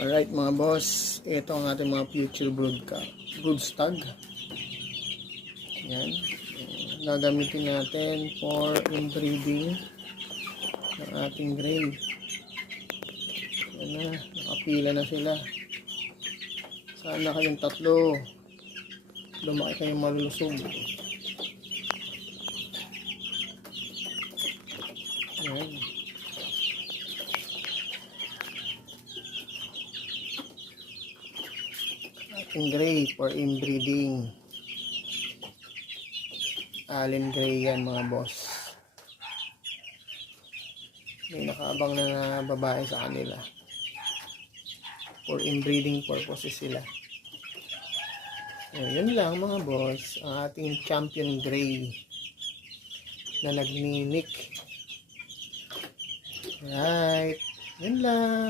Alright mga boss, ito ang ating mga future brood stag. Yan. Gagamitin natin for inbreeding ng ating gray. Yan na, nakapila na sila. Sana kayong tatlo. Lumaki kayong malulusog. Yan. Ating gray for inbreeding. Allen gray yan mga boss. May nakaabang na babae sa kanila. For inbreeding purposes sila. So, yun lang mga boss. Ang ating champion gray na nagninik. Right. Yun lang.